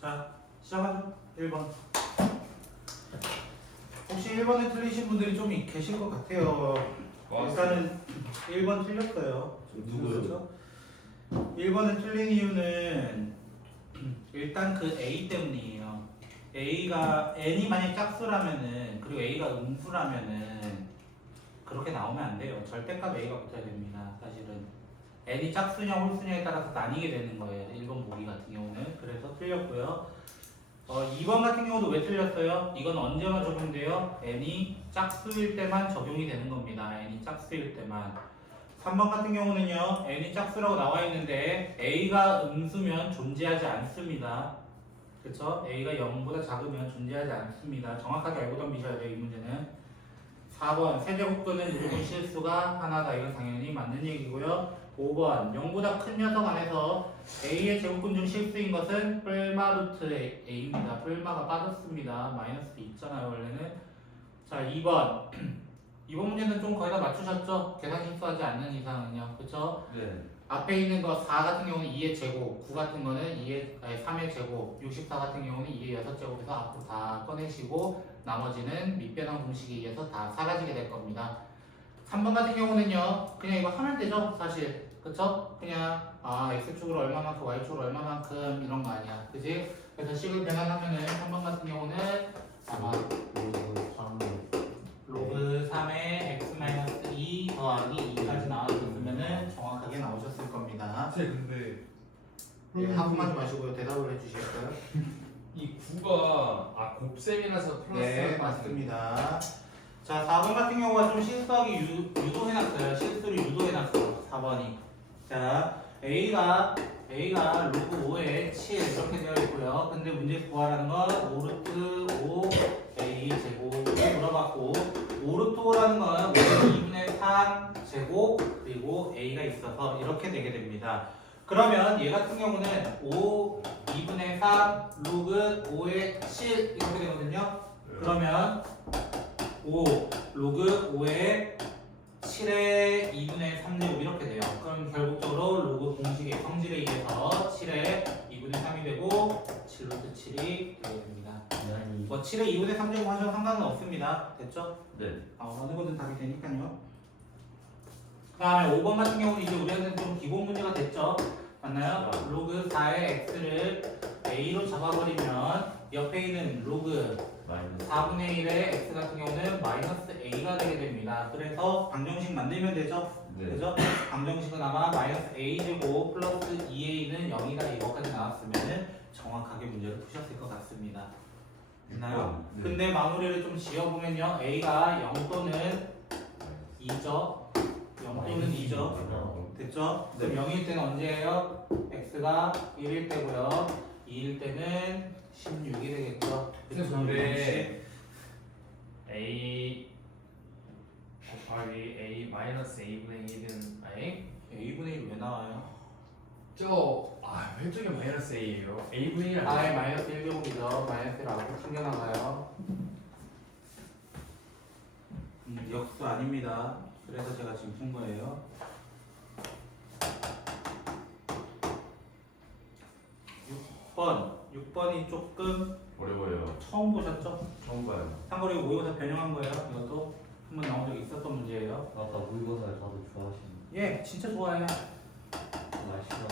자, 시작하죠. 1번. 혹시 1번에 틀리신 분들이 좀 계실 것 같아요. 일단은 1번 틀렸어요. 누구요? 1번에 틀린 이유는 일단 그 A 때문이에요. A가 n이 만약 짝수라면은 그리고 A가 음수라면은 그렇게 나오면 안 돼요. 절대값 A가 붙어야 됩니다. 사실은 n이 짝수냐 홀수냐에 따라서 나뉘게 되는 거예요. 1번 보기 같은 경우는. 그래서 틀렸고요. 2번 같은 경우도 왜 틀렸어요? 이건 언제만 적용돼요? n이 짝수일 때만 적용이 되는 겁니다. n이 짝수일 때만. 3번 같은 경우는요, n이 짝수라고 나와 있는데 a가 음수면 존재하지 않습니다. 그쵸? a가 0보다 작으면 존재하지 않습니다. 정확하게 알고 덤비셔야 돼요, 이 문제는. 4번 세제곱근은 무조건 실수가 하나다. 이건 당연히 맞는 얘기고요. 5번 0보다 큰 녀석 안에서 a의 제곱근 중 실수인 것은 뿔마 루트 a입니다. 뿔마가 빠졌습니다. 마이너스 있잖아요, 원래는. 자, 2번. 이번 문제는 좀 거의 다 맞추셨죠? 계산 실수하지 않는 이상은요. 그쵸? 네. 앞에 있는 거 4 같은 경우는 2의 제곱, 9 같은 거는 3의 제곱, 64 같은 경우는 2의 6제곱에서 앞으로 다 꺼내시고 나머지는 밑변환 공식에 의해서 다 사라지게 될 겁니다. 3번 같은 경우는요. 그냥 이거 하면 되죠, 사실. 그쵸? 그냥 x축으로 얼마만큼, y축으로 얼마만큼 이런 거 아니야. 그지? 그래서 식을 변환하면은 3번 같은 경우는 아마 로그 3의 x-2 더하기 2까지 나와줬으면은 정확하게 나오셨을 겁니다. 근데 네, 하품하지 마시고요. 대답을 해주시겠어요? 이 9가 곱셈이라서 플러스 네, 맞습니다. 자, 4번 같은 경우가 좀 실수하기 유도해놨어요. 실수를 유도해놨어, 4번이. 자, A가 로그 5에 7 이렇게 되어 있고요. 근데 문제에서 구하라는 건 5루트 5 A 제곱을 물어봤고 5루트 5라는 건 2분의 3 제곱 그리고 A가 있어서 이렇게 되게 됩니다. 그러면 얘 같은 경우는 2분의 3 로그 5의 7 이렇게 되거든요. 그러면 5 로그 5의 7의 2분의 3제곱 이렇게 돼요. 그럼 결국적으로 로그 공식의 성질에 의해서 7의 2분의 3이 되고 7루트 7이 되게 됩니다. 뭐 7의 2분의 3제곱 하셔도 상관은 없습니다. 됐죠? 네. 어느 거든 답이 되니까요. 그 다음에 5번 같은 경우는 이제 우리한테 좀 기본 문제가 됐죠? 맞나요? 로그 4의 x를 a로 잡아버리면 옆에 있는 로그 4분의 1의 x 같은 경우는 마이너스 a가 되게 됩니다. 그래서 방정식 만들면 되죠? 네. 그죠? 방정식은 아마 마이너스 a제곱 플러스 2a는 0이다 이거까지 나왔으면 정확하게 문제를 푸셨을 것 같습니다. 됐나요? 네. 근데 마무리를 좀 지어보면요. a가 0 또는 2죠? 0 또는 2죠? 됐죠? 네. 그럼 0일 때는 언제예요? x가 1일 때고요. 2일 때는 16이 되겠죠? 근데 a 곱하기 a 마이너스 a분의 1은 a분의 1 왜 나와요? 왼쪽에 마이너스 a예요. a분의 1 아예 마이너스 1제곱이죠. 마이너스 1 앞으로 챙겨나가요. 역수 아닙니다. 그래서 제가 지금 푼 거예요. 6번이 조금 어려워요. 처음 보셨죠? 처음 봐요. 참고로 이거 모의고사 변형한 거예요. 이것도 한번 나온 적이 있었던 문제예요. 아까 모의고사를 다들 좋아하시는 예, 진짜 좋아해요. 날씨가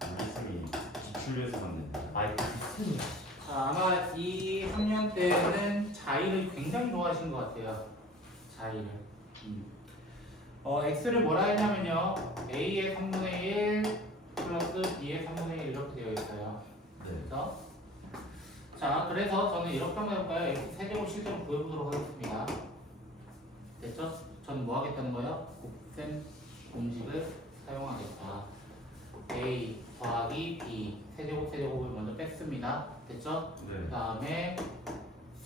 말씀이 기출에서 받는. 아이 비슷해요. 아마 이 3년 때는 자의를 굉장히 좋아하신 것 같아요. 자의를. x를 뭐라 했냐면요. a의 3분의 1 플러스 b의 3분의 1 이렇게 되어 있어요. 네. 그래서 자, 그래서 저는 이렇게 한번 해볼까요? x 세제곱 실제로 구해보도록 하겠습니다. 됐죠? 저는 뭐 하겠다는 거예요? 곱셈 공식을 사용하겠다. a 더하기 b 세제곱을 먼저 뺐습니다. 됐죠? 네. 그 다음에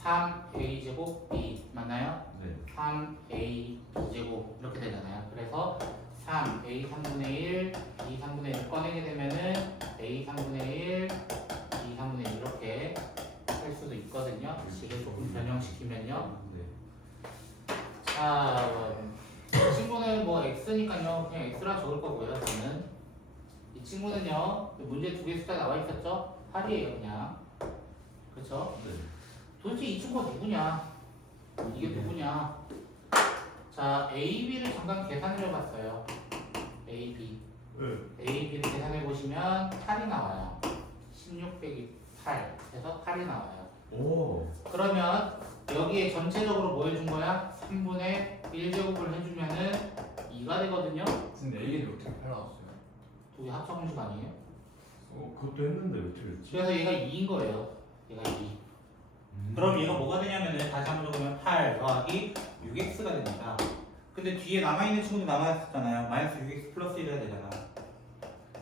3a 제곱 b 맞나요? 네. 3a 제곱 이렇게 되잖아요. 그래서 3a 3분의 1, b 3분의 1을 꺼내게 되면은 a 3분의 1, b 3분의 1 이렇게 할 수도 있거든요. 식을 조금 변형시키면요. 네. 자, 이 친구는 뭐 x니까요. 그냥 x라 적을 거고요. 저는 이 이 친구는요 문제 두 개 숫자 나와 있었죠? 8이에요 그냥. 그렇죠? 네. 도대체 이 친구가 누구냐? 이게 누구냐? 자, A, B를 잠깐 계산을 해봤어요. A, B. A, B를 계산해 보시면 8이 나와요. 16 빼기 8 해서 8이 나와요. 오. 그러면 여기에 전체적으로 뭐 해준 거야? 3분의 1제곱을 해주면은 2가 되거든요. 근데 A는 어떻게 8 나왔어요? 두 개 합차 공식 아니에요? 그것도 했는데 왜 틀렸지? 그래서 얘가 2인 거예요. 얘가 2. 그럼 얘가 뭐가 되냐면은 다시 한번 적으면 8 더하기 6x가 됩니다. 근데 뒤에 남아있는 친구도 남아있었잖아요. 마이너스 6x 플러스 1 해야 되잖아.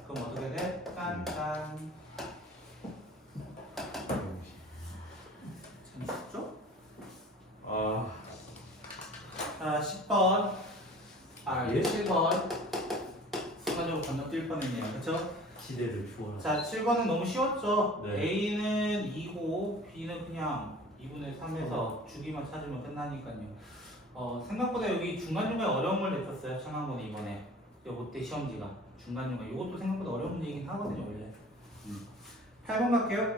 그럼 어떻게 돼? 짠짠. 참 쉽죠? 아. 자, 10번. 예? 7번. 순간적으로 건너뛸 뻔했네요. 그쵸? 시대를 추월한. 자, 7번은 너무 쉬웠죠? 네. A는 2고 B는 그냥 2분의 3에서 주기만 찾으면 끝나니까요. 생각보다 여기 중간중간에 어려운 걸 냈었어요. 청학번에 이번에. 요때 시험지가. 중간중간. 이것도 생각보다 어려운 문제이긴 하거든요, 원래. 8번 갈게요.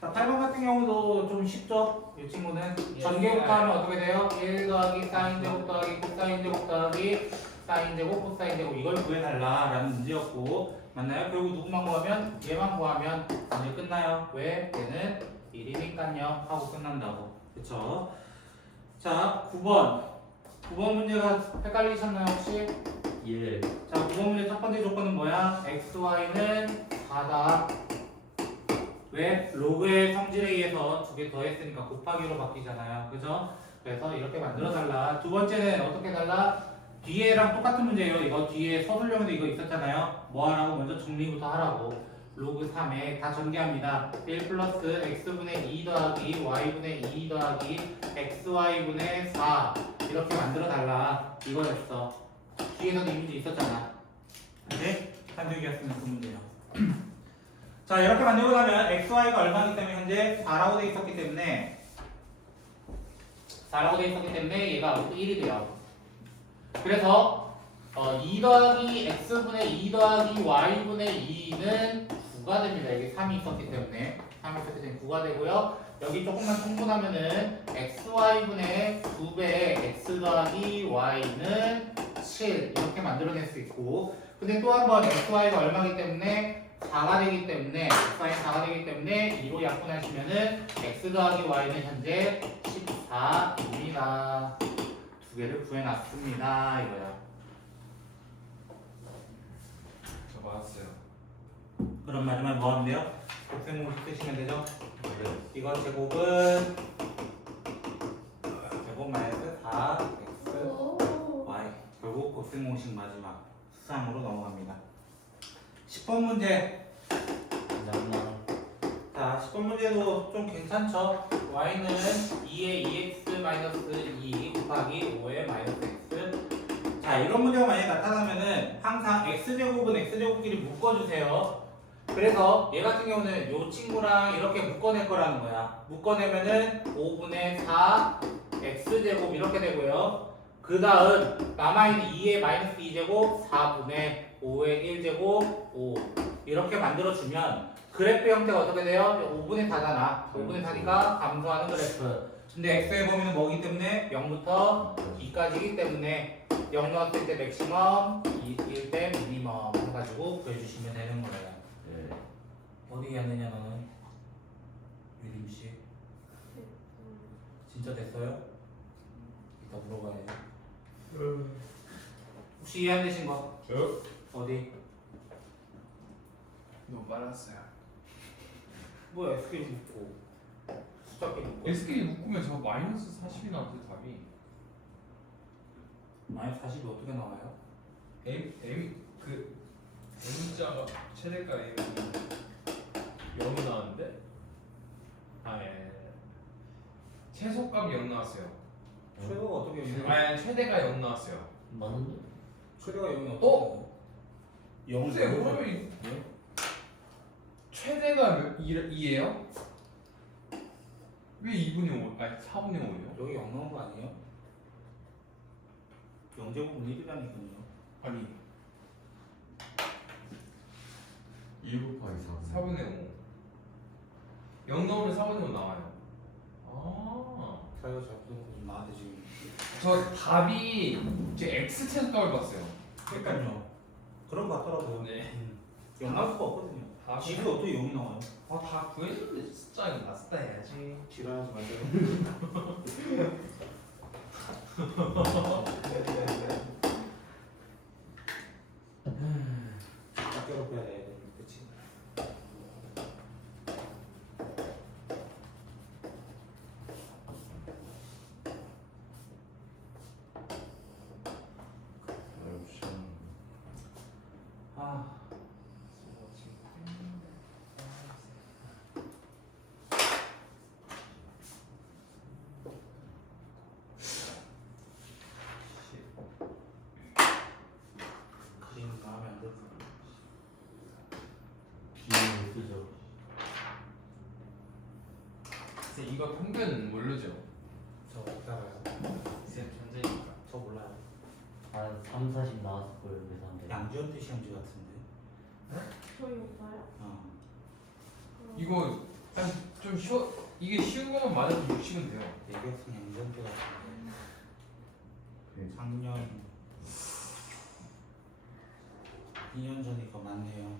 자, 8번 같은 경우도 좀 쉽죠? 이 친구는. 전개부터 하면 어떻게 돼요? 1 더하기 사인제곱 더하기 코사인제곱 더하기 사인제곱 코사인제곱 이걸 구해달라라는 문제였고 맞나요? 결국 누구만 구하면? 얘만 구하면 문제 끝나요. 왜? 얘는 1이니까요 하고 끝난다고. 그쵸? 자, 9번. 9번 문제가 헷갈리셨나요 혹시? 예. 자, 9번 문제 첫 번째 조건은 뭐야? xy는 4다. 왜? 로그의 성질에 의해서 두 개 더했으니까 곱하기로 바뀌잖아요. 그죠? 그래서 이렇게 만들어달라. 두 번째는 어떻게 달라? 뒤에랑 똑같은 문제예요. 이거 뒤에 서술형에도 이거 있었잖아요. 뭐 하라고? 먼저 정리부터 하라고. 로그 3에 다 전개합니다. 1 플러스 x분의 2 더하기 y분의 2 더하기 xy분의 4 이렇게 만들어달라. 이거였어. 뒤에서도 이 문제 있었잖아. 네? 한두기였으면 그 문제요. 자, 이렇게 만들고 나면 xy가 얼마이기 때문에 현재 4라고 돼 있었기 때문에 4라고 돼 있었기 때문에 얘가 1이 돼요. 그래서 2 더하기 x분의 2 더하기 y분의 2는 9가 됩니다. 여기 3이 있었기 때문에 3이 있었기 때문에 9가 되고요. 여기 조금만 통분하면은 xy분의 2배 x 더하기 y는 7 이렇게 만들어낼 수 있고 근데 또 한 번 xy가 얼마이기 때문에 4가 되기 때문에 xy는 4가 되기 때문에 2로 약분하시면은 x 더하기 y는 현재 14입니다. 두 개를 구해놨습니다. 이거야. 저 맞았어요. 그럼 마지막에 뭐 하면 돼요? 곱셈공식 쓰시면 되죠? 네. 이거 제곱은 제곱 마이너스 4x y 결국 곱셈공식 마지막 수상으로 넘어갑니다. 10번 문제. 낭만. 자, 10번 문제도 좀 괜찮죠? y는 2의 2x 마이너스 2 곱하기 5의 마이너스 x. 자, 이런 문제가 만약에 나타나면은 항상 x제곱은 x제곱끼리 묶어주세요. 그래서 얘 같은 경우는 이 친구랑 이렇게 묶어낼 거라는 거야. 묶어내면은 5분의 4 x제곱 이렇게 되고요. 그 다음 남아있는 2의 마이너스 2제곱 4분의 5의 1제곱 5 이렇게 만들어주면 그래프 형태가 어떻게 돼요? 5분의 4잖아. 5분의 4니까 감소하는 그래프. 근데 x의 범위는 뭐기 때문에 0부터 2까지이기 때문에 0 넣었을 때 맥시멈, 1 때 미니멈 해가지고 구해주시면 되는 거예요. 네. 어디 갔느냐 너는? 유림씨 진짜 됐어요? 이따 물어봐야지. 혹시 이해 안 되신 거? 저요? 어디? 너무 빨랐어요. 뭐 SK 묶고 숫자끼리 묶고 SK 묶으면 저 마이너스 40이 나왔어요 답이. 마이너스 40이 어떻게 나와요? M 그 M자가 최대가 M이 0이 나왔는데 최소값이 0 나왔어요. 최대가 어떻게 있나요? 아니 최대가 0 나왔어요. 맞는데? 최대가 0이 어떻게 어? 나와요? 글쎄 그러면 최대가 2예요? 왜 2분의 5? 아니 4분의 5요? 여기 0 나온 거 아니에요? 0제곱은 1이라니까요. 아니 1 곱하기 4. 4분의 5. 0 넣으면 4분의 5 나와요. 아. 자기가 잘 푸는 나한테 지금. 저 답이 제 X 채소값을 봤어요. 그러니까요. 그런 거 같더라고요. 네. 영 나올 수가 없거든요. 답이 집이 어떻게 0이 나와요? 다 구해줬는데 숫자가 맞다 해야지. 지랄하지 마세요. 딱 괴롭혀야 돼. 그치? 아, 그림 마음에 안 들어. 비밀을 쓰죠. 선생님 이거 평균 모르죠? 저 어떻게 알아요? 쌤 전제니까. 저 몰라요. 한 3, 40 나왔을 거예요, 계산대. 양지연대 시험지 같은데. 저희 오빠요? 어. 이거 좀 쉬워. 이게 쉬운 거만 맞아도 60은 돼요. 예비학생 양지연대 같은데. 네. 작년 2년 전이니까 맞네요.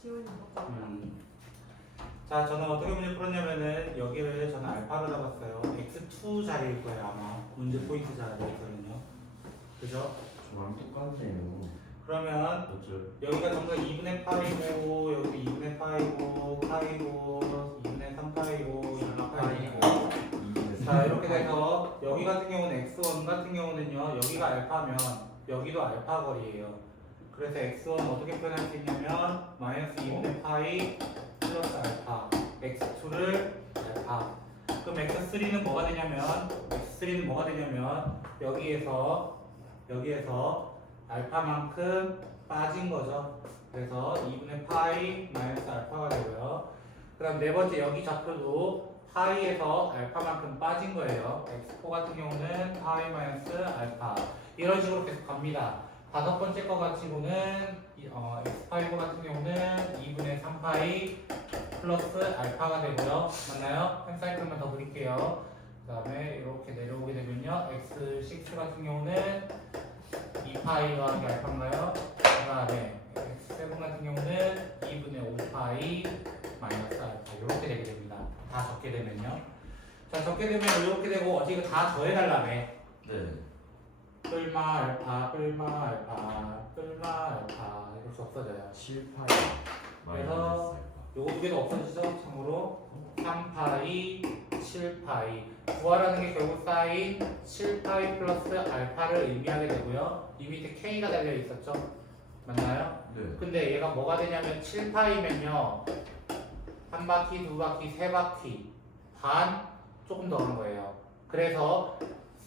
지원이 오빠. 자, 저는 어떻게 문제 풀었냐면은 여기를 저는 알파로 잡았어요. x2 자리일 거예요 아마. 문제 포인트 자리거든요. 그죠? 저랑 똑같네요. 그러면 어쩔. 여기가 전부 다 2분의 파이고 여기 2분의 파이고 파이고 2분의 3 파이고 2분의 파이고. 자, 이렇게 돼서 여기 같은 경우는 x1 같은 경우는요. 여기가 알파면 여기도 알파 거리예요. 그래서 x1 어떻게 표현할 수 있냐면 마이너스 2분의 파이 플러스 알파 x2를 알파. 그럼 x3는 뭐가 되냐면 여기에서 알파만큼 빠진 거죠. 그래서 2분의 파이 마이너스 알파가 되고요. 그 다음 네 번째 여기 좌표도 파이에서 알파만큼 빠진 거예요. x4 같은 경우는 파이 마이너스 알파. 이런 식으로 계속 갑니다. 다섯 번째 거 가지고는 x5 같은 경우는 2분의 3파이 플러스 알파가 되고요. 맞나요? 한 사이클만 더 그릴게요. 그 다음에 이렇게 내려오게 되면요. x6 같은 경우는 2파이 더하기 알파인가요? 그 다음에 x7 같은 경우는 2분의 5파이 마이너스 알파. 이렇게 되게 됩니다. 다 적게 되면요. 자, 적게 되면 이렇게 되고 어차피 이거 다 더해달라며. 네. 뿔마 알파 이렇게 없어져요. 7파이 그래서 마이너스 요거 두 개도 없어지죠? 참고로 3파이 7파이 구하라는 게 결국 사인 7파이 플러스 알파를 의미하게 되고요. 이 밑에 k가 달려 있었죠? 맞나요? 네. 근데 얘가 뭐가 되냐면 7파이면요 한 바퀴, 두 바퀴, 세 바퀴 반 조금 더 한 거예요. 그래서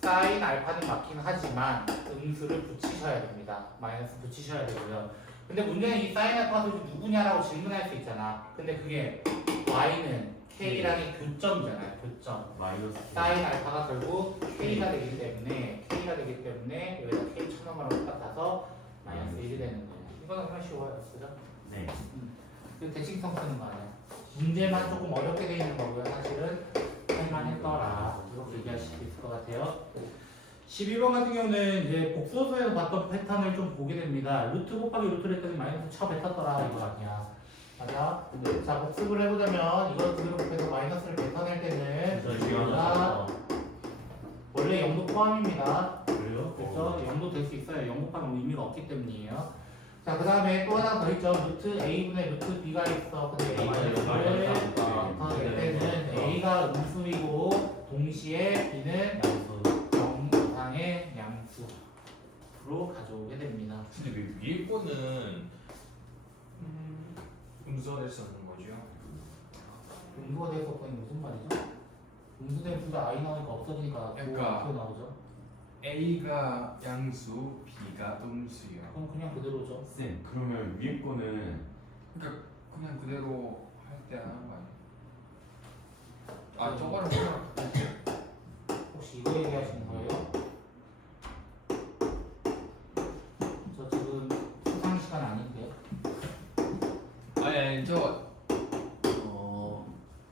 사인 알파는 맞긴 하지만 음수를 붙이셔야 됩니다. 마이너스 붙이셔야 되고요. 근데 문제는 이 사인 알파가 도대체 누구냐라고 질문할 수 있잖아. 근데 그게 y는 k랑의 교점이잖아요. 교점. 마이너스 사인 알파가 결국 k가 되기 때문에 여기다 k 천원만으로 똑같아서 마이너스 1이 되는 거예요. 이거는 그냥 쉬워요. 그죠? 네. 그 대칭성 쓰는 거 아니야. 문제만 조금 어렵게 되어 있는 거고요. 사실은 할만했더라. 이렇게 얘기할 수 있을 것 같아요. 12번 같은 경우는 이제 복소수에서 봤던 패턴을 좀 보게 됩니다. 루트 곱하기 루트를 했더니 마이너스 쳐 뱉었더라 이거 아니야. 맞아? 자, 복습을 해보자면 이걸 그대로 곱해서 마이너스를 뱉어낼 때는 여기가 원래 0도 포함입니다. 그래요? 그렇죠? 0도 될 수 있어요. 0 곱하면 의미가 없기 때문이에요. 자, 그 다음에 또 하나 더 있죠. 루트 A분의 루트 B가 있어. 근데 A가 마이너스를 여기다 될 때는 A가 음수이고 동시에 B는 양수. 정상의 양수로 가져오게 됩니다. 근데 왜 위에 거는 음수가 될 수 없는 거죠? 음수가 돼서 거의 무슨 말이죠? 음수된 수가 I 나오니까 없어지니까 그러니까. 그 나오죠. A가 양수, B가 음수요. 그럼 그냥 그대로죠. 쌤 그러면 위에 거는 그러니까 그냥 그대로 할 때 하는 거 아니에요? 아 저거랑 그냥 혹시 이거 얘기하시는 거예요? 저 지금 수상 시간 아닌데요? 아니 저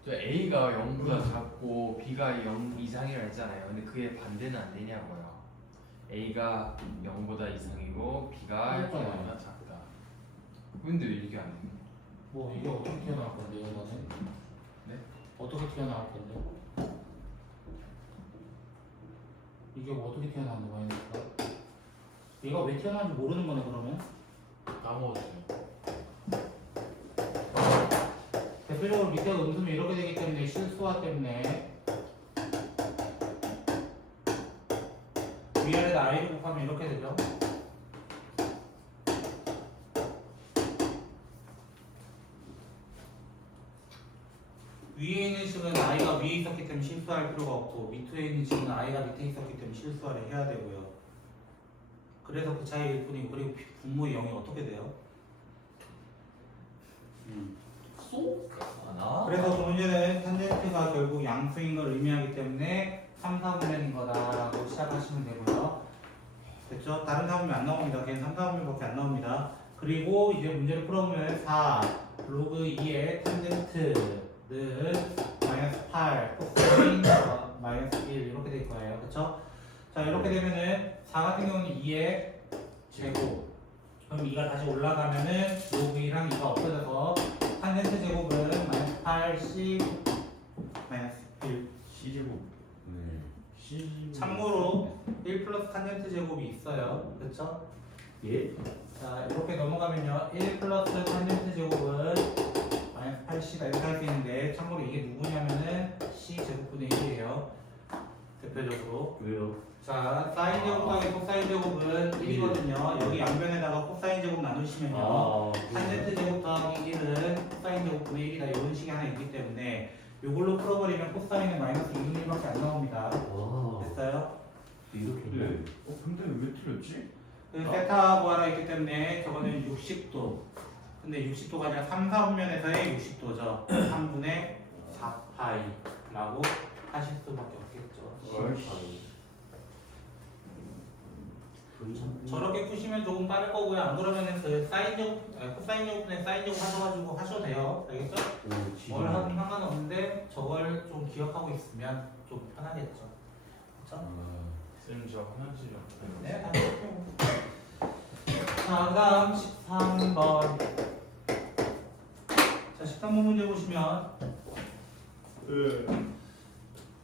A가 0보다 작고 B가 0 이상이라 했잖아요. 근데 그게 반대는 안 되냐고요. A가 0보다 이상이고 B가 그러니까요. 0보다 작다. 근데 왜 이게 안 돼? 뭐 이게 어떻게 튀어나올 건데 이거는? 네? 어떻게 튀어나올 건데? 이게 뭐 어떻게 튀어나오는 거야? 얘가 왜 튀어나오는지 모르는 거네 그러면? 까먹었어요. 대표적으로 밑에 음수면 이렇게 되기 때문에 실수화 때문에 위아래다 i를 곱하면 이렇게 되죠. 위에 있는 식은 i가 위에 있었기 때문에 실수할 필요가 없고 밑에 있는 식은 i가 밑에 있었기 때문에 실수를 해야 되고요. 그래서 그 차이일 뿐이고 그리고 분모의 0이 어떻게 돼요? 그래서 그 문제는 탄젠트가 결국 양수인 걸 의미하기 때문에 3, 4분면인 거다라고 시작하시면 되고요. 됐죠? 다른 사분면 안 나옵니다. 걔는 3, 4분면밖에 안 나옵니다. 그리고 이제 문제를 풀어보면 4 로그 2의 탄젠트는 마이너스 8 코사인 마이너스 1 이렇게 될 거예요. 그쵸? 자 이렇게 되면은 4 같은 경우는 2의 제곱 그럼 2가 다시 올라가면은 로그 2랑 2가 없어져서 탄젠트 제곱은 마이너스 8 C 마이너스 1 C제곱. 네. C. 참고로 1 플러스 탄젠트 제곱이 있어요. 그렇죠? 예? 자 이렇게 넘어가면요 1 플러스 탄젠트 제곱은 마이너스 8C가 이렇게 할 수 있는데 참고로 이게 누구냐면은 C 제곱분의 1이에요. 대표적으로 왜요? 자 사인 제곱 더하기 코사인 제곱은 1이거든요. 여기 양변에다가 코사인 제곱 나누시면요 탄젠트 제곱 더하기 1은 코사인 제곱분의 1이다 이런 식이 하나 있기 때문에 이걸로 풀어버리면 코사인은 마이너스 2분의 1밖에 안 나옵니다. 와 됐어요? 이렇게 네. 근데 왜 틀렸지? 그 세타 구하라 했기 때문에 저거는 60도 근데 60도가 아니라 3, 4분면에서의 60도죠 3분의 4파이라고 하실 수밖에 없겠죠. 저렇게 푸시면 조금 빠를 거고요. 안 그러면은 그 사인 제곱, 코사인 제곱분의 사인 제곱 하셔가지고 하셔도 돼요. 알겠죠? 뭘 하든 상관없는데 저걸 좀 기억하고 있으면 좀 편하겠죠. 그렇죠? 쌤 저 화장실 좀. 네, 다음요. 자, 다음 13번. 자, 13번 문제 보시면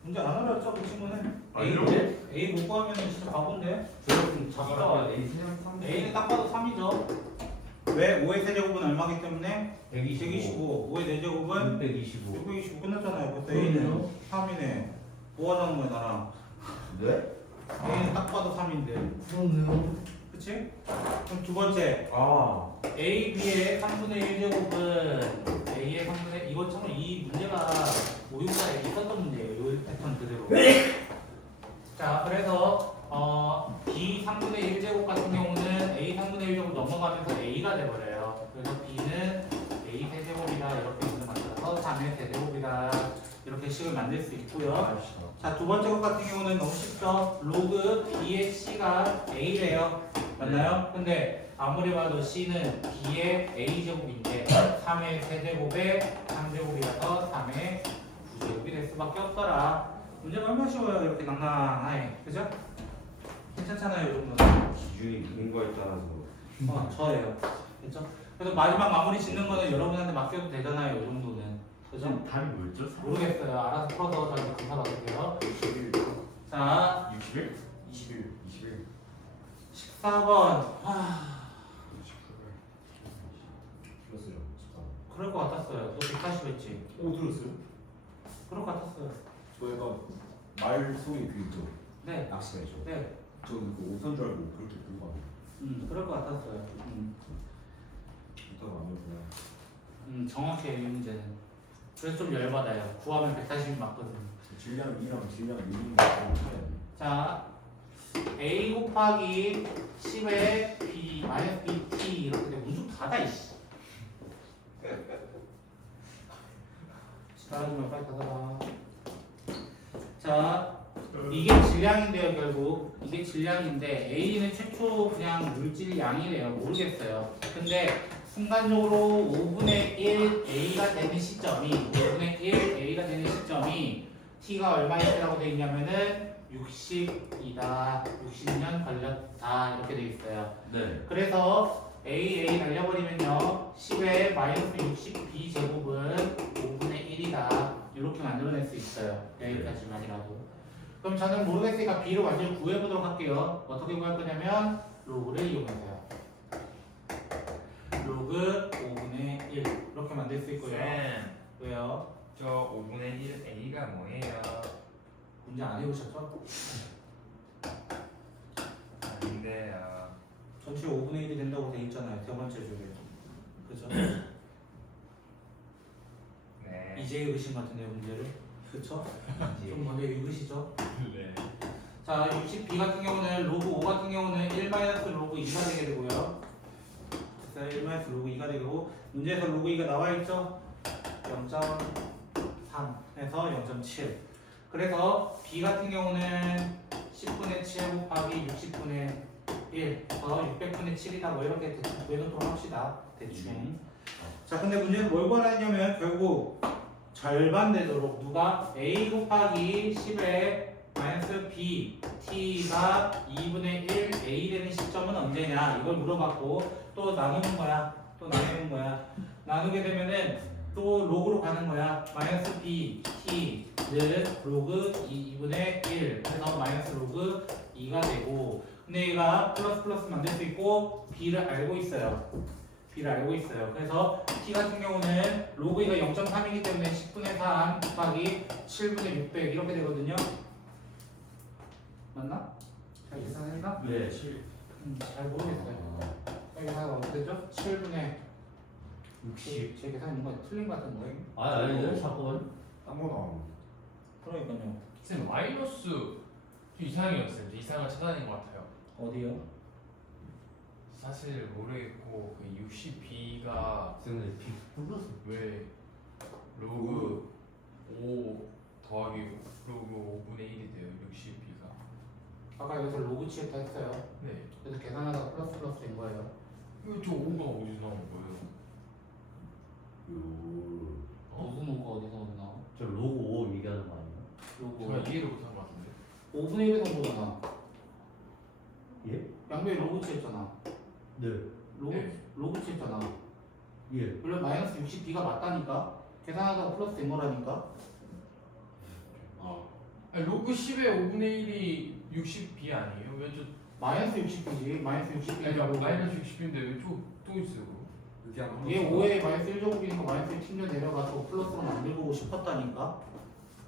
문제 안 어렵죠, 그 친구는? 아니요. A 못 구하면 진짜 바본데? 좀 작다 A는 딱 봐도 3이죠. 왜? 5의 세제곱은 얼마기 때문에? 125. 5의 4제곱은 625 625 끝났잖아요. 그래서 A는 3이네. 뭐 하자는 거야, 나랑? 네? A는 딱 봐도 3인데. 그러네요 그치? 그럼 두 번째. 아. A, B의 3분의 1제곱은 A의 3분의 이거 참 이 문제가 모의고사에 있었던 문제예요. 이 패턴 그대로. 자, 그래서 B 3분의 1제곱 같은 경우는 A 3분의 1제곱 넘어가면서 A가 돼버려요. 그래서 B는 A 세제곱이다 이렇게 식을 만들어서 3의 세제곱이다 이렇게 식을 만들 수 있고요. 자, 두 번째 것 같은 경우는 너무 쉽죠. 로그 B의 C가 A래요. 맞나요? 근데 아무리 봐도 C는 B의 A제곱인데 3의 세제곱에 3제곱이라서 3의 9제곱이 될 수밖에 없더라. 문제가 얼마나 쉬워요. 이렇게 낭낭하게. 그죠? 괜찮잖아요. 이 정도는. 기준이 근거에 따라서. 저예요. 그죠? 그래서 마지막 마무리 짓는 거는 여러분한테 맡겨도 되잖아요. 이 정도는. 그죠? 답이 뭐였죠? 모르겠어요. 알아서 풀어서 저한테 검사 받을게요. 61. 자, 61? 21. 21. 14번. 틀렸어요. 그럴 것 같았어요. 너 180 했지? 오 들었어요? 그럴 것 같았어요. 저희가 말 소리 그 있죠? 네. 낚시가죠. 네. 저는 그 오탄 줄 알고 그렇게 들고 가고 그럴 것 같았어요. 오탄 아니었구나. 정확해요, 이 문제는. 그래서 좀 열받아요. 구하면 140이 맞거든. 질량 2랑 질량 6인 거 자, A 곱하기 10의 B 마이너스 BT 이렇게 되고 무슨 다다 이씨. 따라주면 빨리 닫아라. 자, 이게 질량인데요, 결국. 이게 질량인데 A는 최초 그냥 물질 양이래요. 모르겠어요. 근데 순간적으로 5분의 1 A가 되는 시점이 5분의 1 A가 되는 시점이 T가 얼마이라고 되어 있냐면은 60이다. 60년 걸렸다. 이렇게 되어 있어요. 네. 그래서 A 날려버리면요 10의 마이너스 60B 제곱은 5분의 1이다 이렇게 만들어낼 수 있어요. 여기까지만이라도. 그럼 저는 모르겠으니까 B를 완전히 구해보도록 할게요. 어떻게 구할 거냐면 로그를 이용해서요. 로그 5분의 1 이렇게 만들 수 있고요. 쌤, 왜요? 저 5분의 1 A가 뭐예요? 문제 안 해보셨죠? 아닌데요. 전체 5분의 1이 된다고 돼 있잖아요. 세 번째 줄에. 그죠? 네. 이제 읽으신 것 같은데요 문제를. 그쵸? 좀 먼저 읽으시죠. 네. 자, 60B 같은 경우는 로그 5 같은 경우는 1 마이너스 로그 2가 되게 되고요. 그래서 1 마이너스 로그 2가 되고 문제에서 로그 2가 나와 있죠? 0.3에서 0.7. 그래서 B 같은 경우는 10분의 7 곱하기 60분의 1, 더 600분의 7이다 뭐 이렇게 대충 구해놓도록 합시다. 대충. 자, 근데 문제는 뭘 구하냐면 결국 절반 되도록 누가 A 곱하기 10의 마이너스 B T가 2분의 1 A 되는 시점은 언제냐 이걸 물어봤고 또 나누는 거야. 또 나누는 거야. 나누게 되면은 또 로그로 가는 거야. 마이너스 B T는 로그 2분의 1 그래서 마이너스 로그 2가 되고 근데 얘가 플러스 플러스 만들 수 있고 B를 알고 있어요. B를 알고 있어요. 그래서 T 같은 경우는 로그 2가 0.3이기 때문에 10분의 3 곱하기 7분의 600 이렇게 되거든요. 맞나? 잘 계산했나? 네. 잘 모르겠어요. 계산이 어떻게 되죠? 7분의 60. 제 계산이 뭔가 틀린 것 같은데. 아니요. 잠깐만. 딴거 나오면. 그러니까요. 쌤 마이너스 좀 이상이었어요. 이상을 찾아낸 것 같아요. 어디요? 사실 모르겠고 그 60B가 선생님 비 불렀어. 왜 로그 5 더하기 로그 5분의 1이 돼요. 60B가. 아까 여기서 로그 취했다 했어요. 네. 그래서 계산하다가 플러스 플러스 된 거예요. 이거 저 5가 어디서 나온 거예요? 무슨 로그 어디서 어디 나와? 저 로고 5 얘기하는 거 아니에요? 로그 제가 이해를 못한 것 같은데. 5분의 1에서 보잖아. 예? 양변에 로그 취했잖아. 네. 로그 네. 로그 취했잖아. 예. 원래 마이너스 60B가 맞다니까. 계산하다가 플러스 된 거라니까. 아니, 로그 10의 5분의 1이 60B 아니에요? 왜저 마이너스 60B지. 마이너스 60B라고. 마이너스 60B인데 왜 또 있어요? 이렇게 하면 얘 5에 마이너스 1제곱이니까 마이너스 1 팀전 내려가서 플러스로 만들고 싶었다니까.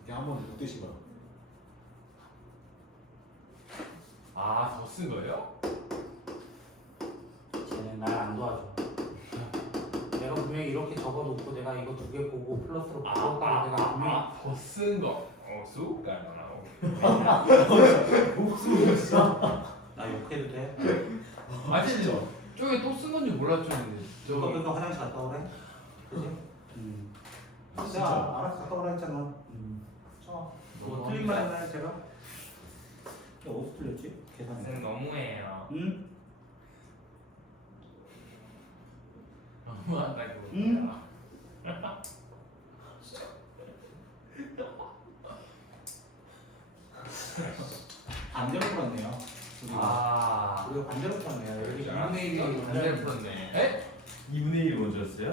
그냥 한번 묻듯이 봐. 아, 더 쓴 거예요? 쟤는 날 안 도와줘. 내가 분명히 이렇게 적어놓고 내가 이거 두 개 보고 플러스로 바꿨다. 내가 분명히 더 쓴 거. 수가 나오고. 나 욕해도 돼? 아 진짜. 저게 또 쓴 건지 몰랐었는데. 저거 그거 화장실 갔다 오래? 그지? 진짜? 자, 알아서 갔다 오라 했잖아. 뭐 틀린 말 했나요 제가? 어디서 틀렸지? 계산이. 쌤 너무해요. 응? 너무한다고. 응? 반대로 풀었네요. 아. 우리가 반대로 풀었네요. 여기 그렇죠. 2분의 1이 반대로 풀었네. 에? 2분의 1이 먼저였어요?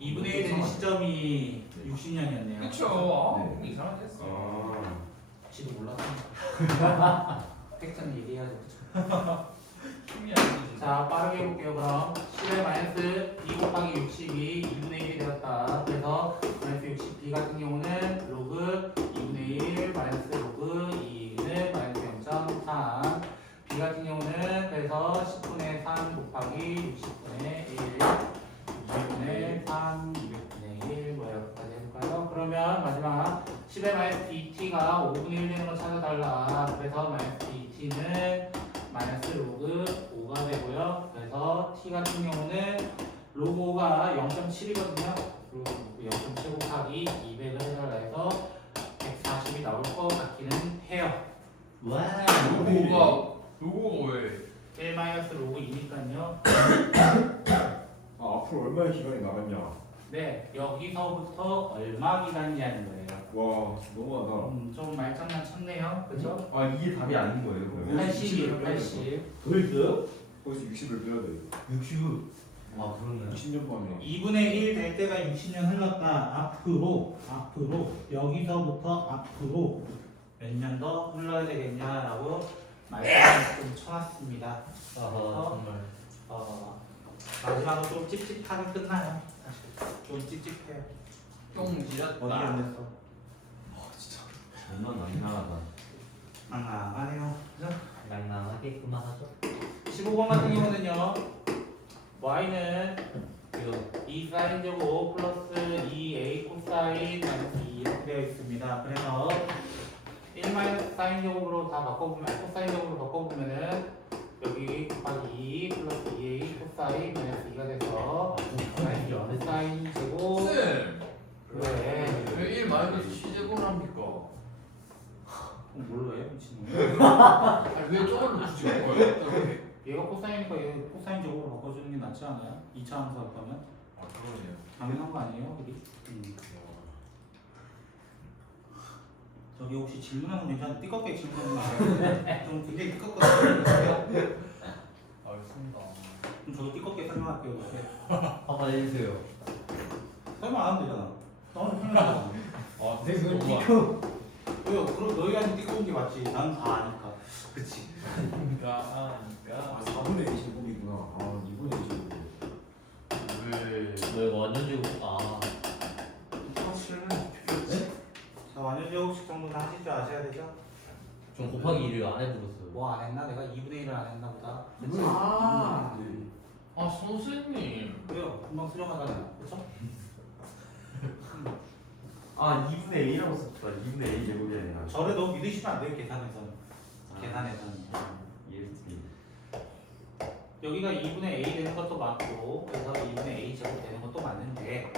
2분의 1 되는 시점이 60년이었네요. 그쵸. 네. 너무 이상하게 했어. 지도 몰랐어. 팩트는 얘기해야죠. 힘이 안 되지. 자, 빠르게 해볼게요. 그럼 10의 마이너스 b 곱하기 60이 2분의 1이 되었다. 그래서 마이너스 60b 같은 경우는 로그 2분의 1 마이너스 로그 2는 마이너스 0.3. b 같은 경우는 그래서 10분의 3 곱하기 60분의 1 2분의 3 200분의 1 뭐 이렇게까지 해볼까요? 그러면 마지막 10의 마이너스 bt가 5분의 1 되는 거 찾아달라. 그래서 마이너스 bt는 마이너스 로그 5가 되고요. 그래서 t 같은 경우는 로그 5가 0.7이거든요. 그리고 0.7 곱하기 200을 해달라 해서 140이 나올 것 같기는 해요. 와. 로고가 왜? 1 마이너스 로그 2니까요. 아 앞으로 얼마 기간이 나갔냐? 네, 여기서부터 얼마 기간이냐는 거예요. 와 너무하다. 좀 말장난 쳤네요. 그죠? 아 이게 답이 아닌 거예요 그러면? 80이에요, 80. 벌써요? 거기서 60을 빼야 돼. 60. 아 그러네. 20년 만에. 2분의 1 될 때가 60년 흘렀다. 앞으로 여기서부터 앞으로 몇 년 더 흘러야 되겠냐라고 말씀을 좀 쳐놨습니다. 아하 정말. 마지막으로 좀 찝찝하게 끝나요. 사실 좀 찝찝해요. 똥 지렸다. 어디 안 됐어? 정말 낭낭하다. 낭낭하네요. 그죠? 낭낭하게구만 하죠. 15번 같은 경우는요. y는 2 사인 제곱 플러스 2a 코사인 마이너스 2 이렇게 되어 있습니다. 그래서 1 마이너스 사인 제곱으로 다 바꿔보면 코사인 제곱으로 바꿔보면은 여기 곱하기 2 플러스 2a 코사인 마이너스 2가 돼서 마이너스 사인 제곱 쌤! 왜? 왜 1 마이너스 c제곱을 합니까? 뭘로 해? 미친놈. 아니 왜 저걸로 붙이는 거예요? 얘가 코사인이니까 얘 코사인 제곱으로 바꿔주는 게 낫지 않아요? 2차 함수 할 거면? 아 그러네요. 당연한 거 아니에요? 우리? 저기 혹시 질문하는 거 괜찮아? 띠껍게 질문하는 거 아니에요? 좀 굉장히 띠껍거든요. 알겠습니다. 그럼 저도 띠껍게 설명할게요. 이렇게. 한번 해주세요. 설명 안 하면 되잖아. 너는 설명하잖아. 아 네, 그건 너무 띠꺼. 왜요? 그럼 너희한테 띠꺼운 게 맞지. 난 다 아니까. 그치? 아니까. 아 4분의 1 제곱이구나. 아 2분의 1 제곱. 왜? 너 이거 완전 제곱. 아. 사실은 자, 완전 제곱식 정도는 하실 줄 아셔야 되죠? 좀 곱하기 1을 안 해버렸어요. 뭐 안 했나? 내가 2분의 1을 안 했나 보다. 아. 아 선생님. 왜요? 금방 수정하잖아요. 그쵸? 아 2분의 A라고 썼다. 2분의 A 제곱이 아니라. 저를 너무 믿으시면 안 돼요, 계산에서는. 계산에서는. 이해했습니다. 여기가 2분의 A 되는 것도 맞고 그래서 2분의 A 제곱 되는 것도 맞는데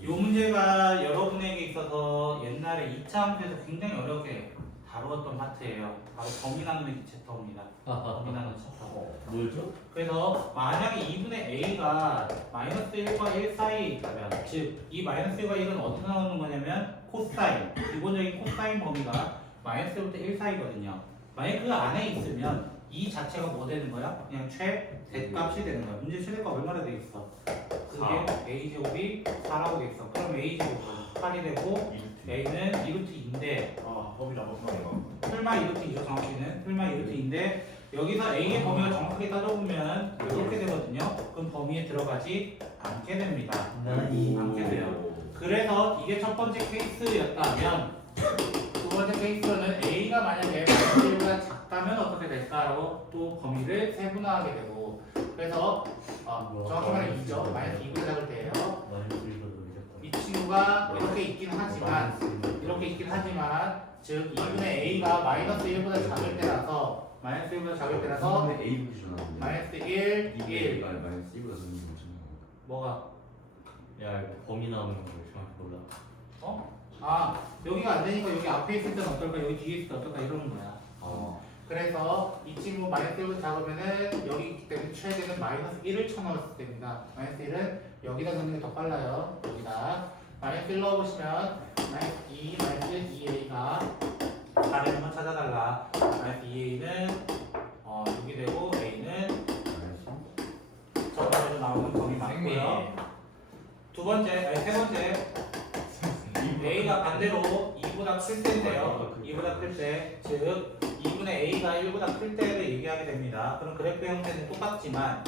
이 문제가 여러분에게 있어서 옛날에 2차 함수에서 굉장히 어렵게 다루었던 파트예요. 바로 범위 나누기 챕터입니다. 범위 나누기 챕터. 뭐였죠? 그래서 만약에 2분의 A가 마이너스 1과 1 사이에 있다면 즉 이 마이너스 1과 1은 어디서 나오는 거냐면 코사인 기본적인 코사인 범위가 마이너스 1부터 1 사이거든요. 만약 그 안에 있으면 이 자체가 뭐 되는 거야? 그냥 최대값이 되는 거야. 문제 최대값 얼마나 돼 있어? 그게 A 제곱이 4라고 돼 있어. 그럼 A 제곱은 8이 되고 A는 2루트인데 아 범위 나갔구나. 풀마 2루트이죠. 정확히는 풀마 2루트인데 여기서 A의 범위가 정확하게 따져보면 이렇게 되거든요. 그럼 범위에 들어가지 않게 됩니다. 않게 돼요. 그래서 이게 첫 번째 케이스였다면 두 번째 케이스는 A가 만약에 마이너스 1보다 작다면 어떻게 될까로 또 범위를 세분화하게 되고 그래서 정확히 말하면 2죠. 마이너스 2보다 작을 때예요. 이 친구가 이렇게 있긴 하지만 즉 2분의 A가 마이너스 1보다 작을 때라서 마이너스 1보다 작을 때라서 A 붙이셨나요? 마이너스 1, 1 마이너스 1보다 적은 거죠. 뭐가? 야 이거 범위 나오는 거 정확히 몰라. 어? 아 여기가 안 되니까 여기 앞에 있을 때는 어떨까 여기 뒤에 있을 때 어떨까 이러는 거야. 그래서 이 친구 마이너스 1보다 작으면은 여기 있기 때문에 최대는 마이너스 1을 쳐넣었을 때입니다. 마이너스 1은 여기다 넣는 게 더 빨라요. 여기다 마이너스 1 넣어보시면 마이너스 2, 마이너스 2a가 다른 거 찾아달라. 마이너스 2a는 6이 되고 a는 저번에도 나오는 범위 맞고요. 두 번째, 세 번째 a가 반대로 2보다 클 때인데요. 2보다 클 때, 즉 2분의 a가 1보다 클 때를 얘기하게 됩니다. 그럼 그래프 형태는 똑같지만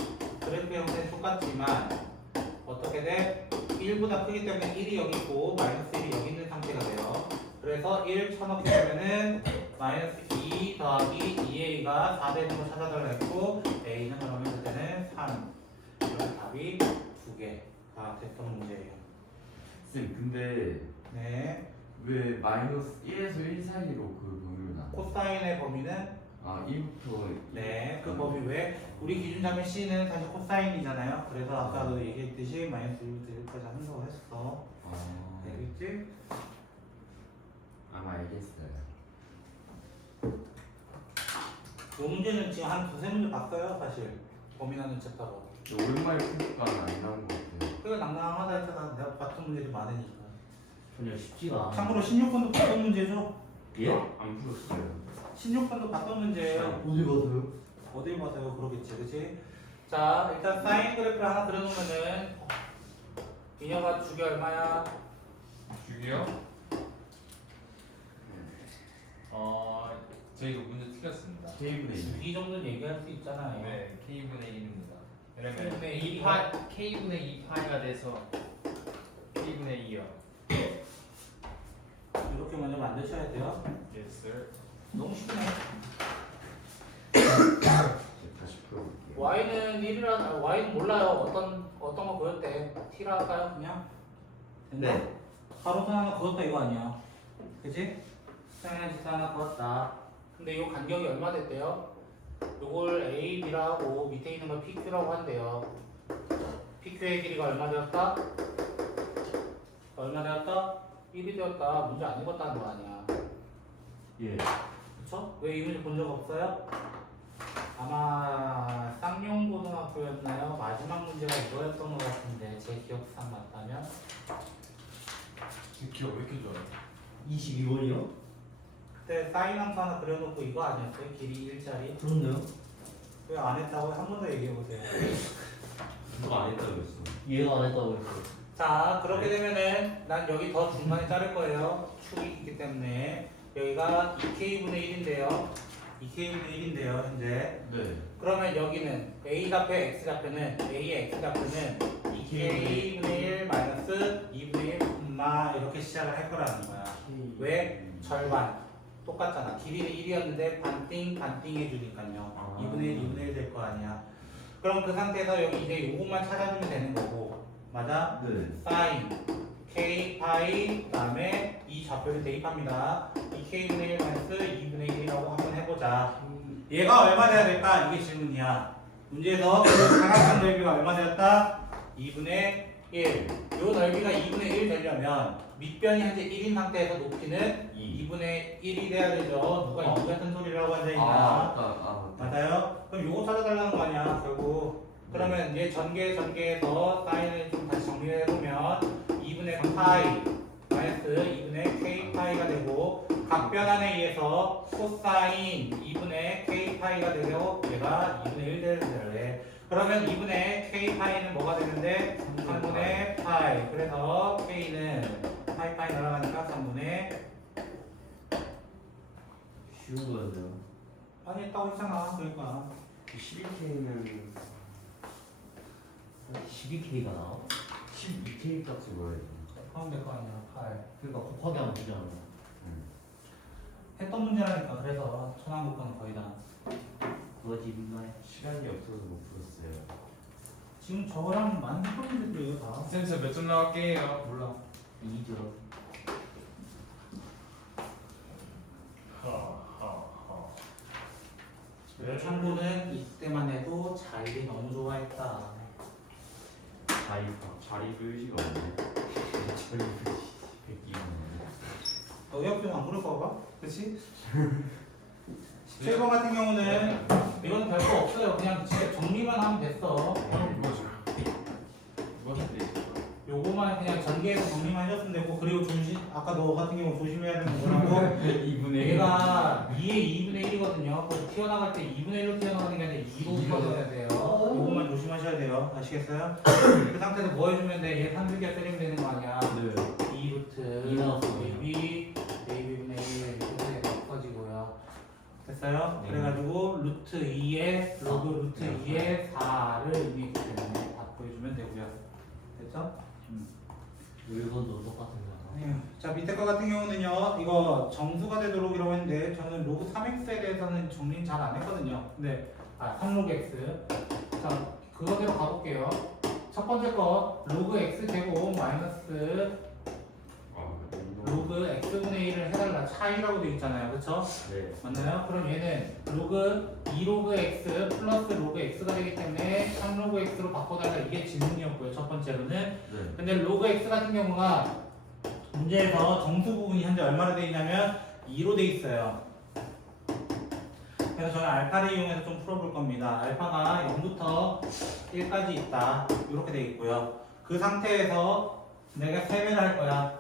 어떻게 돼? 1보다 크기 때문에 1이 여기 있고 마이너스 1이 여기 있는 상태가 돼요. 그래서 1 쳐넣게 되면은 마이너스 2 더하기 2a가 4 되는 거 찾아달라 했고 a는 그러면 그때는 3 이런 답이 2개가 됐던 문제예요. 쌤 근데 네. 왜 마이너스 1에서 1 사이로 그 범위를 나? 코사인의 범위는 아 1부터 네, 그 범위 왜 우리 기준 잡은 C는 사실 코사인이잖아요. 그래서 아까도 얘기했듯이 마이너스 1부터 1까지 한다고 했어. 알겠지? 아마 알겠어요. 이 문제는 지금 한 두세 문제 봤어요, 사실. 범위 나는 챕터로. 오랜만에 푸니까 안 나온 것 같아요. 그거 낭낭하다 했잖아. 내가 봤던 문제도 많으니까. 전혀 쉽지가 않아. 참고로 16번도 봤던 문제죠? 예? 안 풀었어요. 16번도 봤던 문제예요. 어디 가서요? 어딜 봐서요? 그러겠지, 그치? 자, 일단 사인 그래프를 하나 그려놓으면은 미녀가 주기 얼마야? 주기요? 저희가 문제 틀렸습니다. K분의 2. 주기 정도는 얘기할 수 있잖아요. 네, K분의 1입니다. 왜냐면 K분의 2 K분의 2파이가 돼서 K분의 2요. 이렇게 먼저 만드셔야 돼요. Yes, sir. 너무 쉽네. 다시 풀어볼게요. y는 1이라는 y는 몰라요. 어떤 거 그렸대? t라 할까요? 그냥? 네. 가로선 하나 그었다 이거 아니야? 그치? 평행 지사 하나 그었다. 근데 이 간격이 얼마 됐대요? 요걸 a, b라 하고 밑에 있는 걸 pq라고 한대요. pq의 길이가 얼마 되었다? 얼마 되었다? 1이 되었다. 문제 안 읽었다는 거 아니야. 예. 그쵸? 왜 이 문제 본 적 없어요? 아마 쌍용고등학교였나요? 마지막 문제가 이거였던 것 같은데 제 기억상 맞다면 기억 왜 이렇게 좋아요? 22번이요? 그때 사인 함수 하나 그려놓고 이거 아니었어요? 길이 1짜리? 그렇네요. 왜 안 했다고 한 번 더 얘기해보세요. 누가 안 했다고 했어. 이해가 안 했다고 했어요. 자 그렇게 되면은 난 여기 더 중간에 자를 거예요. 축이 있기 때문에 여기가 2k분의 1인데요 2k분의 1인데요 현재. 네. 그러면 여기는 a 좌표 x 좌표는 a의 x 좌표는 2k분의 1 마이너스 2분의 1 이렇게 시작을 할 거라는 거야. 왜? 절반 똑같잖아. 길이는 1이었는데 반띵 해주니까요. 아. 2분의 1, 2분의 1 될 거 아니야. 그럼 그 상태에서 여기 이제 요것만 찾아주면 되는 거고, 맞아? 네. 사인 k 파이 그다음에 이 좌표를 대입합니다. 2k분의 1 마이너스 2분의 1이라고 한번 해보자. 얘가 얼마 돼야 될까? 이게 질문이야. 문제에서 그 사각형 넓이가 얼마 되었다? 2분의 1. 요 넓이가 2분의 1 되려면 밑변이 현재 1인 상태에서 높이는 2분의 1이 돼야 되죠. 누가 이 같은 소리라고 앉아있나? 맞다. 맞아요? 그럼 요거 찾아달라는 거 아니야, 결국. 그러면 이제 전개에서 사인을 좀 다시 정리를 해보면 2분의 파이 마이너스 2분의 k 파이가 되고 각 변환에 의해서 코사인 2분의 k 파이가 되고 얘가 2분의 1 되는데 그러면 2분의 k 파이는 뭐가 되는데 3분의 파이. 그래서 k는 파이 날아가니까 3분의 쉬운 거였네요. 아니 했다고 했잖아. 그러니까 11K는 12K가 나와? 12K 값을 넣어야 돼. 하면 될 거 아니야. 8 그러니까 곱하기 하면 되잖아. 했던 문제라니까. 그래서 천왕국어는 거의 다 거짓말. 시간이 없어서 못 풀었어요. 지금 저거랑 많은 했던 문제들이에요 다. 쌤, 저 몇 점 나갈게요? 몰라. 2죠. 참고는 이때만 해도 자일이 너무 좋아했다. 자리 의지가 없네. 자리 의지. 102만. 너 옆에 안 그럴 거봐? 그치? 17번 같은 경우는 이건 별거 없어요. 그냥 진짜 정리만 하면 됐어. 이거죠. 요거만 그냥 전개해서 정리만 해줬으면 되고 그리고 아까 너 같은 경우 조심해야 되는 거라고 2분의 얘가 2의 2분의 1이거든요. 그래서 튀어나갈 때 2분의 1로 튀어나가는 게 아니라 2로 튀어나가야 돼요. 요것만 조심하셔야 돼요. 아시겠어요? 그 상태에서 뭐 해주면 돼? 얘 산술기가 때리면 되는 거 아니야? 네. 2루트 이 나왔어. AB AB분의 1 이렇게 덮어지고요. 됐어요? 네. 그래가지고 루트 2에 로그 루트 2에 4를 의미했기 때문에 다 보여주면 되고요. 됐죠? 물건도 똑같은 거야. 자 밑에 거 같은 경우는요 이거 정수가 되도록이라고 했는데 저는 로그 3x에 대해서는 정리는 잘 안 했거든요. 근데 3로그 x 자 그거대로 가볼게요. 첫 번째 거 로그 x 제곱 마이너스 로그 x분의 1을 해달라 차이라고 되어 있잖아요. 그쵸? 네. 맞나요? 그럼 얘는 로그 2로그 x 플러스 로그 x가 되기 때문에 3로그 x로 바꿔달라 이게 질문이었고요. 첫 번째로는 네. 근데 로그 x 같은 경우가 문제에서 정수 부분이 현재 얼마로 되어 있냐면 2로 되어 있어요. 그래서 저는 알파를 이용해서 좀 풀어볼 겁니다. 알파가 0부터 1까지 있다. 이렇게 되어 있고요. 그 상태에서 내가 세배를 할 거야.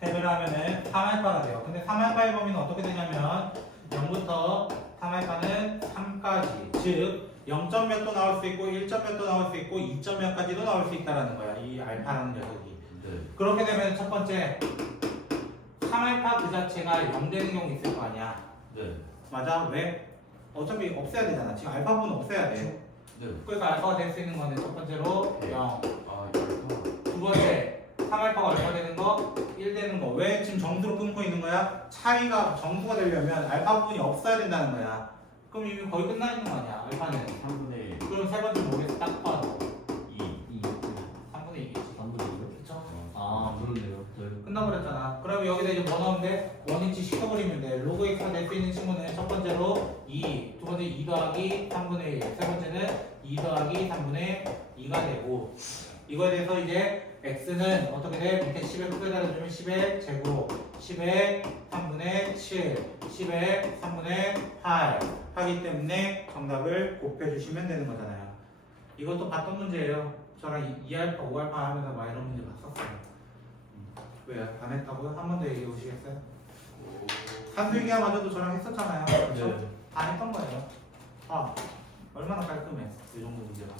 세배를 하면은 3알파가 돼요. 근데 3알파의 범위는 어떻게 되냐면 0부터 3알파는 3까지. 즉 0점 몇도 나올 수 있고 1점 몇도 나올 수 있고 2점 몇까지도 나올 수 있다라는 거야. 이 알파라는 녀석이. 네. 그렇게 되면 첫 번째 3알파 그 자체가 0 되는 경우 있을 거 아니야. 네. 맞아? 왜? 어차피 없애야 되잖아. 지금 알파분은 없애야 돼. 네. 그러니까 알파가 될 수 있는 거는 첫 번째로 0. 아 이거 두 번째 3알파가 얼마 되는 거? 1 되는 거. 왜 지금 정수로 끊고 있는 거야? 차이가 정수가 되려면 알파 부분이 없어야 된다는 거야. 그럼 이미 거의 끝나 있는 거 아니야? 알파는. 3분의 그럼 세 번째 뭐겠어? 딱 봐도 2. 3분의 2겠지. 3분의 2요? 그쵸? 아 그렇네요. 저희 끝나버렸잖아. 그럼 여기다 이제 뭐 넣으면 돼? 원위치 시켜버리면 돼. 로그 x가 될 수 있는 친구는 첫 번째로 2, 두 번째 2 더하기 3분의 1, 세 번째는 2 더하기 3분의 2가 되고 이거에 대해서 이제 x는 어떻게 돼? 밑에 10의 크게 달아주면 10의 제곱, 10의 3분의 7, 10의 3분의 8 하기 때문에 정답을 곱해주시면 되는 거잖아요. 이것도 봤던 문제예요. 저랑 2알파, 5알파 하면서 막 이런 문제 봤었어요. 왜요? 안 했다고요? 한 번 더 얘기해 보시겠어요? 산술기야마저도 저랑 했었잖아요. 그렇죠? 네. 다 했던 거예요. 아, 얼마나 깔끔해. 이 정도 문제가.